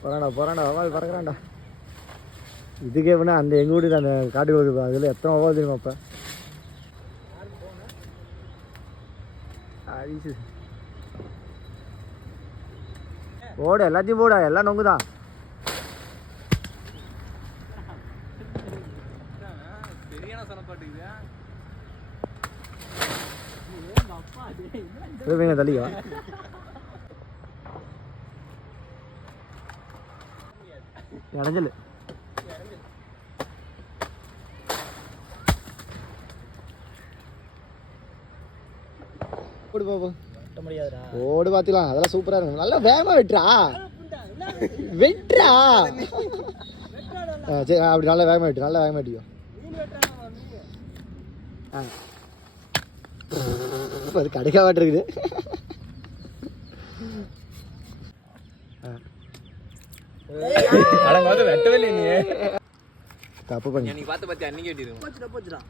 போகிறான்டா போகிறான்டா வவால் பறக்கிறான்டா. இதுக்கே வேணா அந்த எங்கள் வீடு அந்த காட்டு வருது அதில் எத்தனை வவால் தெரியுமா அப்போ? அரிசி. போடு எல்லாத்தையும் போடா எல்லாம் நொங்குதான் இருப்பீங்க தள்ளிக்கோ. இடைஞ்சல். ஓடு முடியாதுடா. ஓடு பார்த்துக்கலாம் அதெல்லாம் சூப்பராக இருக்கும். நல்லா வேகமாக வெட்டுறா. வெட்டுறா. ஆ சரி ஆ, அப்படி நல்லா வேகமாக வெட்டு நல்லா வேகமாக வெட்டிக்கோ. ஆ. அது கடைக்கா இருக்குது அடங்காவது வெட்டவே இல்லை நீ தப்பு பண்ணி நீ பார்த்து பார்த்து அன்னைக்கு வெட்டிருக்கோம் போச்சுடா போச்சுடா.